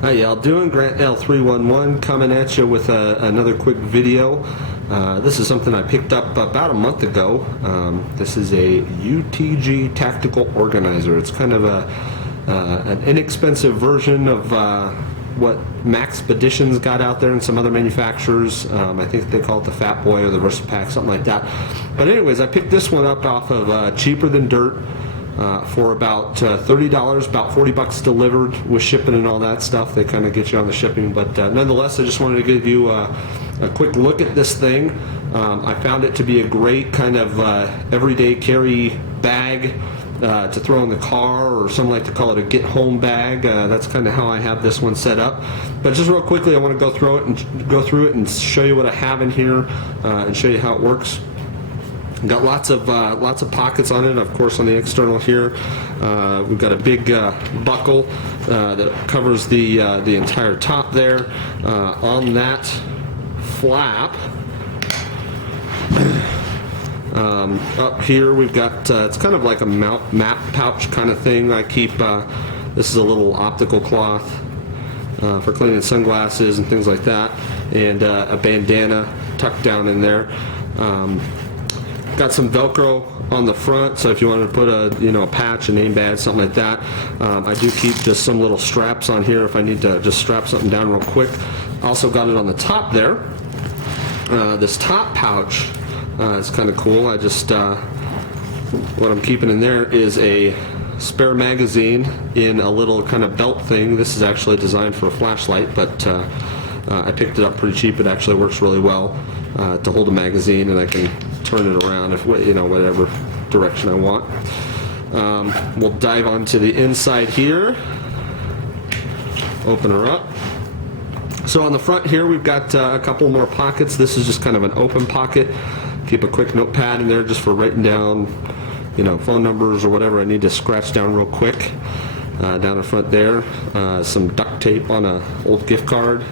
Hi y'all doing? Grant L311 coming at you with another quick video. This is something I picked up about a month ago. This is a UTG tactical organizer. It's kind of an inexpensive version of what Maxpedition's got out there and some other manufacturers. I think they call it the Fat Boy or the VersaPack, something like that. But anyways, I picked this one up off of Cheaper Than Dirt. For about $30, about $40 delivered with shipping and all that stuff. They kind of get you on the shipping, but nonetheless, I just wanted to give you a quick look at this thing. I found it to be a great kind of everyday carry bag to throw in the car, or some like to call it a get-home bag. That's kind of how I have this one set up. But just real quickly, I want to go through it and show you what I have in here and show you how it works. Got lots of pockets on it. Of course, on the external here, we've got a big buckle that covers the entire top there. On that flap, up here we've got it's kind of like a map pouch kind of thing. I keep this is a little optical cloth for cleaning sunglasses and things like that, and a bandana tucked down in there. Got some Velcro on the front, so if you wanted to put a patch, a name badge, something like that. I do keep just some little straps on here if I need to just strap something down real quick. Also got it on the top there. This top pouch is kind of cool. I just what I'm keeping in there is a spare magazine in a little kind of belt thing. This is actually designed for a flashlight, but I picked it up pretty cheap. It actually works really well to hold a magazine, and I can turn it around if whatever direction I want. We'll dive onto the inside here. Open her up. So on the front here, we've got a couple more pockets. This is just kind of an open pocket. Keep a quick notepad in there just for writing down, phone numbers or whatever I need to scratch down real quick. Down the front there, some duct tape on an old gift card,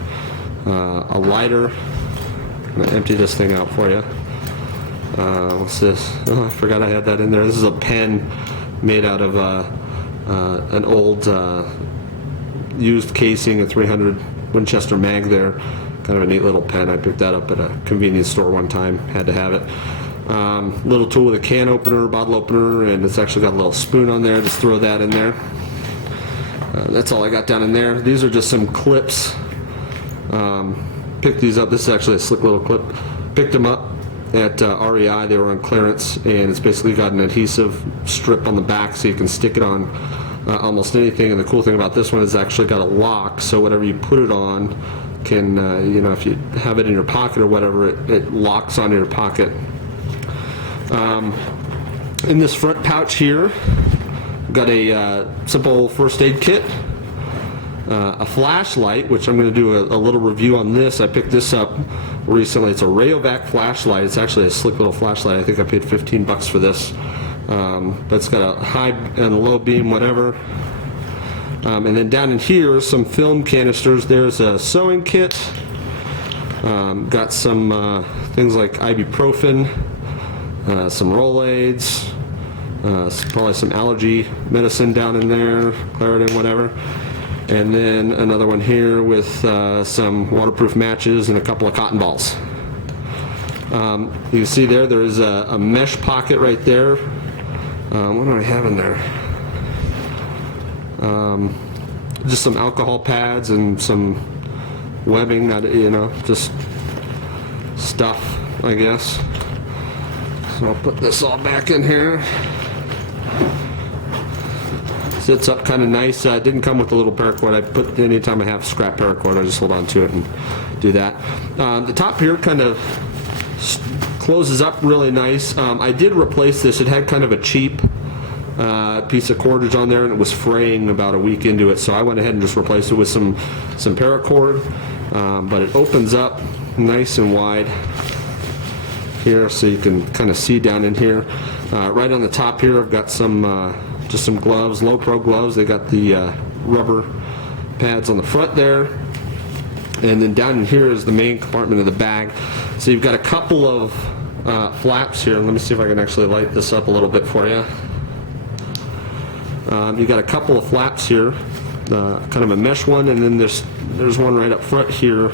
a lighter. I'm gonna empty this thing out for you. What's this? Oh, I forgot I had that in there. This is a pen made out of an old used casing, a 300 Winchester mag there. Kind of a neat little pen. I picked that up at a convenience store one time. Had to have it. Little tool with a can opener, bottle opener, and it's actually got a little spoon on there. Just throw that in there. That's all I got down in there. These are just some clips. Picked these up. This is actually a slick little clip. Picked them up at REI. They were on clearance, and it's basically got an adhesive strip on the back so you can stick it on almost anything. And the cool thing about this one is it's actually got a lock, so whatever you put it on can, if you have it in your pocket or whatever, it locks onto your pocket. In this front pouch here, we've got a simple first aid kit. A flashlight, which I'm going to do a little review on this. I picked this up recently. It's a Rayovac flashlight. It's actually a slick little flashlight. I think I paid $15 for this. But it's got a high and a low beam, whatever. And then down in here, some film canisters. There's a sewing kit. Got some things like ibuprofen, some Rolaids, probably some allergy medicine down in there, Claritin, whatever. And then another one here with some waterproof matches and a couple of cotton balls. You can see there is a mesh pocket right there. What do I have in there? Just some alcohol pads and some webbing, just stuff, I guess. So I'll put this all back in here. Sits up kind of nice. Didn't come with a little paracord. I put anytime I have scrap paracord, I just hold on to it and do that. The top here kind of closes up really nice. I did replace this. It had kind of a cheap piece of cordage on there, and it was fraying about a week into it, so I went ahead and just replaced it with some paracord. But it opens up nice and wide here, so you can kind of see down in here. Right on the top here, I've got some just some gloves, low pro gloves. They got the rubber pads on the front there, and then down in here is the main compartment of the bag. So you've got a couple of flaps here. Let me see if I can actually light this up a little bit for you. You've got a couple of flaps here kind of a mesh one, and then there's one right up front here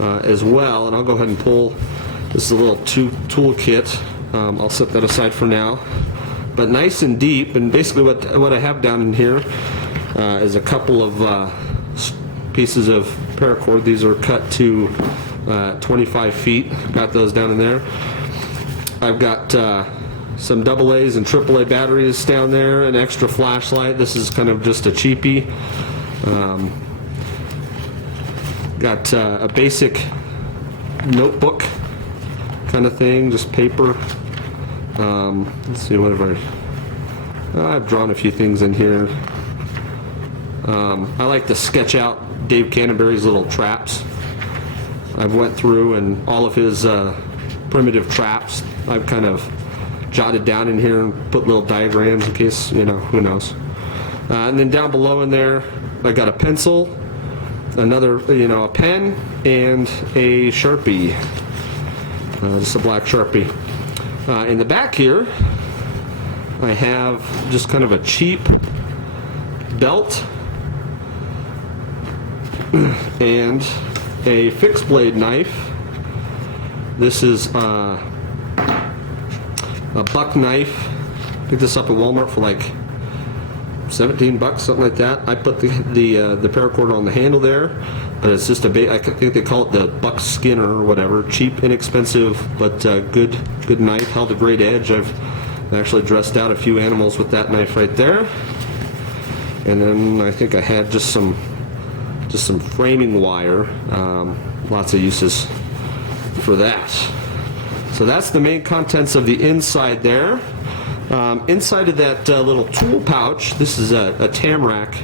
as well. And I'll go ahead and pull. This is a little tool kit. I'll set that aside for now. But nice and deep, and basically what I have down in here is a couple of pieces of paracord. These are cut to 25 feet. Got those down in there. I've got some AA's and AAA batteries down there, an extra flashlight. This is kind of just a cheapie. Got a basic notebook kind of thing, just paper. Let's see, what have I've drawn a few things in here. I like to sketch out Dave Canterbury's little traps. I've went through and all of his primitive traps I've kind of jotted down in here and put little diagrams in case, who knows. And then down below in there, I got a pencil, another, a pen, and a Sharpie, just a black Sharpie. In the back here, I have just kind of a cheap belt and a fixed blade knife. This is a buck knife. Picked this up at Walmart for like 17 bucks, something like that. I put the paracord on the handle there, but it's just I think they call it the buck skinner or whatever. Cheap, inexpensive, but good knife. Held a great edge. I've actually dressed out a few animals with that knife right there. And then I think I had just some framing wire. Lots of uses for that. So that's the main contents of the inside there. Inside of that little tool pouch, this is a Tamrac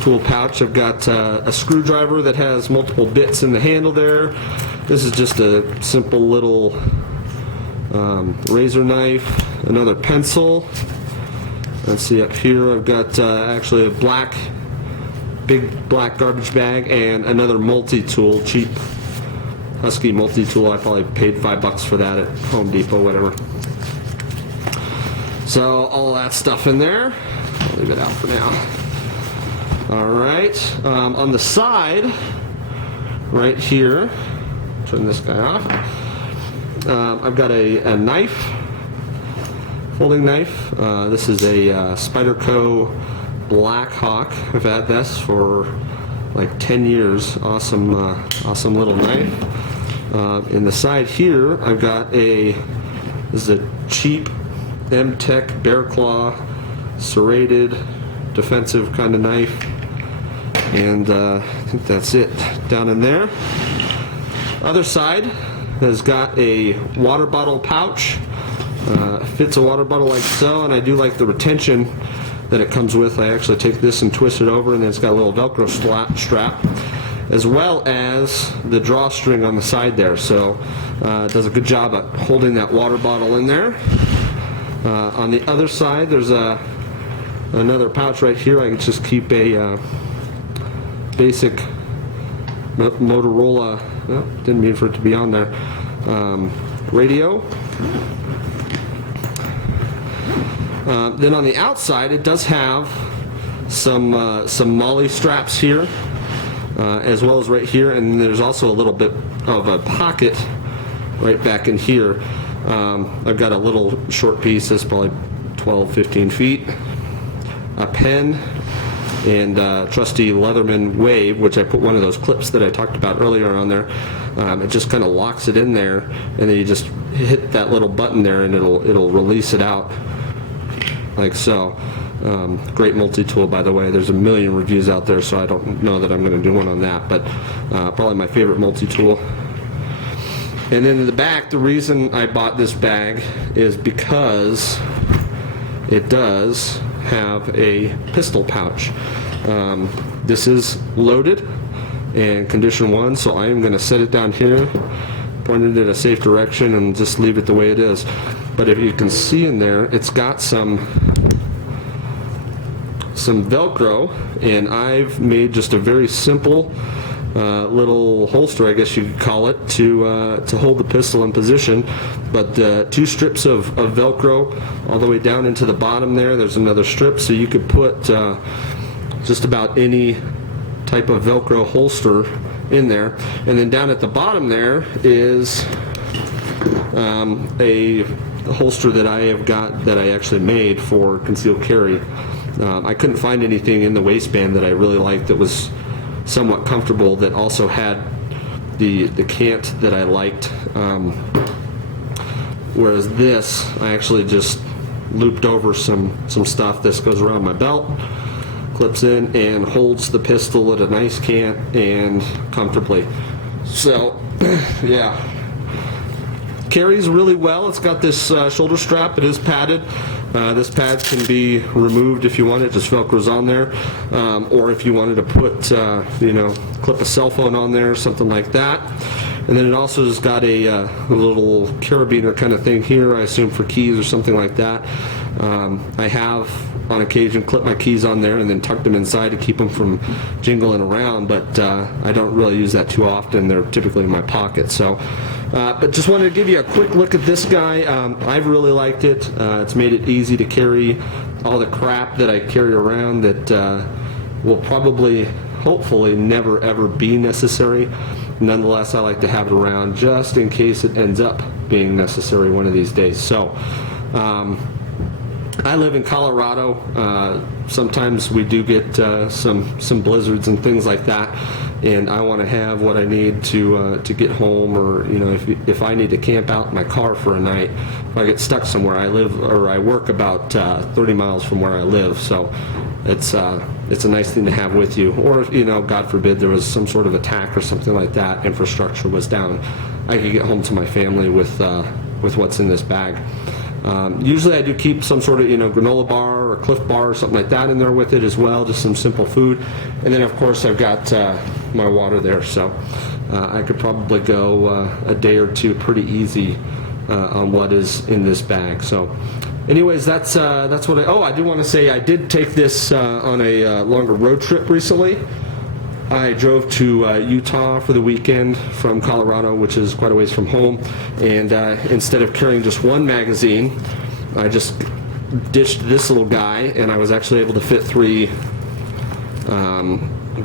tool pouch. I've got a screwdriver that has multiple bits in the handle there. This is just a simple little razor knife, another pencil. Let's see, up here I've got actually a big black garbage bag and another multi-tool, cheap Husky multi-tool. I probably paid $5 for that at Home Depot, whatever. So all that stuff in there. I'll leave it out for now. All right, on the side, right here, turn this guy off. I've got a knife, folding knife. This is a Spyderco Black Hawk. I've had this for like 10 years. Awesome little knife. In the side here, I've got this is a cheap M-Tech Bear Claw serrated defensive kind of knife, and I think that's it down in there. Other side has got a water bottle pouch. Fits a water bottle like so, and I do like the retention that it comes with. I actually take this and twist it over, and then it's got a little Velcro strap, as well as the drawstring on the side there. So it does a good job at holding that water bottle in there. On the other side, there's another pouch right here. I can just keep a basic Motorola, didn't mean for it to be on there, radio. Then on the outside, it does have some MOLLE straps here, as well as right here, and there's also a little bit of a pocket right back in here. I've got a little short piece that's probably 12-15 feet, a pen, and trusty Leatherman Wave, which I put one of those clips that I talked about earlier on there. It just kind of locks it in there, and then you just hit that little button there, and it'll release it out like so. Great multi-tool, by the way. There's a million reviews out there, so I don't know that I'm going to do one on that, but probably my favorite multi-tool. And then in the back, the reason I bought this bag is because it does have a pistol pouch. This is loaded and condition 1, so I am going to set it down here, point it in a safe direction, and just leave it the way it is. But if you can see in there, it's got some Velcro, and I've made just a very simple little holster, I guess you could call it, to hold the pistol in position. But 2 strips of Velcro all the way down into the bottom there. There's another strip, so you could put just about any type of Velcro holster in there. And then down at the bottom there is a holster that I have got that I actually made for concealed carry. I couldn't find anything in the waistband that I really liked that was somewhat comfortable, that also had the cant that I liked. Whereas this, I actually just looped over some stuff. This goes around my belt, clips in, and holds the pistol at a nice cant and comfortably. So, yeah. Carries really well. It's got this shoulder strap. It is padded. This pad can be removed if you want it, just Velcro's on there, or if you wanted to put, clip a cell phone on there, something like that. And then it also has got a little carabiner kind of thing here, I assume for keys or something like that. I have on occasion clipped my keys on there and then tucked them inside to keep them from jingling around, but I don't really use that too often. They're typically in my pocket. So, but just wanted to give you a quick look at this guy. I've really liked it. It's made it easy to carry all the crap that I carry around that will probably, hopefully, never ever be necessary. Nonetheless, I like to have it around just in case it ends up being necessary one of these days. So, I live in Colorado. Sometimes we do get some blizzards and things like that, and I want to have what I need to get home, or if I need to camp out in my car for a night, if I get stuck somewhere. I work about 30 miles from where I live, so it's a nice thing to have with you. Or God forbid there was some sort of attack or something like that, infrastructure was down, I could get home to my family with what's in this bag. Usually I do keep some sort of granola bar or Cliff Bar or something like that in there with it as well, just some simple food. And then of course I've got my water there, so I could probably go a day or two pretty easy on what is in this bag. So anyways, that's what I do want to say, I did take this on a longer road trip recently. I drove to Utah for the weekend from Colorado, which is quite a ways from home, and instead of carrying just one magazine, I just ditched this little guy, and I was actually able to fit 3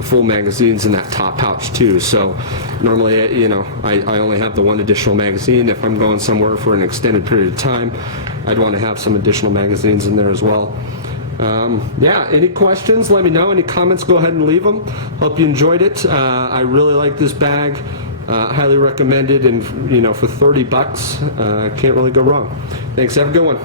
full magazines in that top pouch too. So normally, I only have the one additional magazine. If I'm going somewhere for an extended period of time, I'd want to have some additional magazines in there as well. Any questions, let me know. Any comments, go ahead and leave them. Hope you enjoyed it. I really like this bag. Highly recommended, and for $30, can't really go wrong. Thanks, have a good one.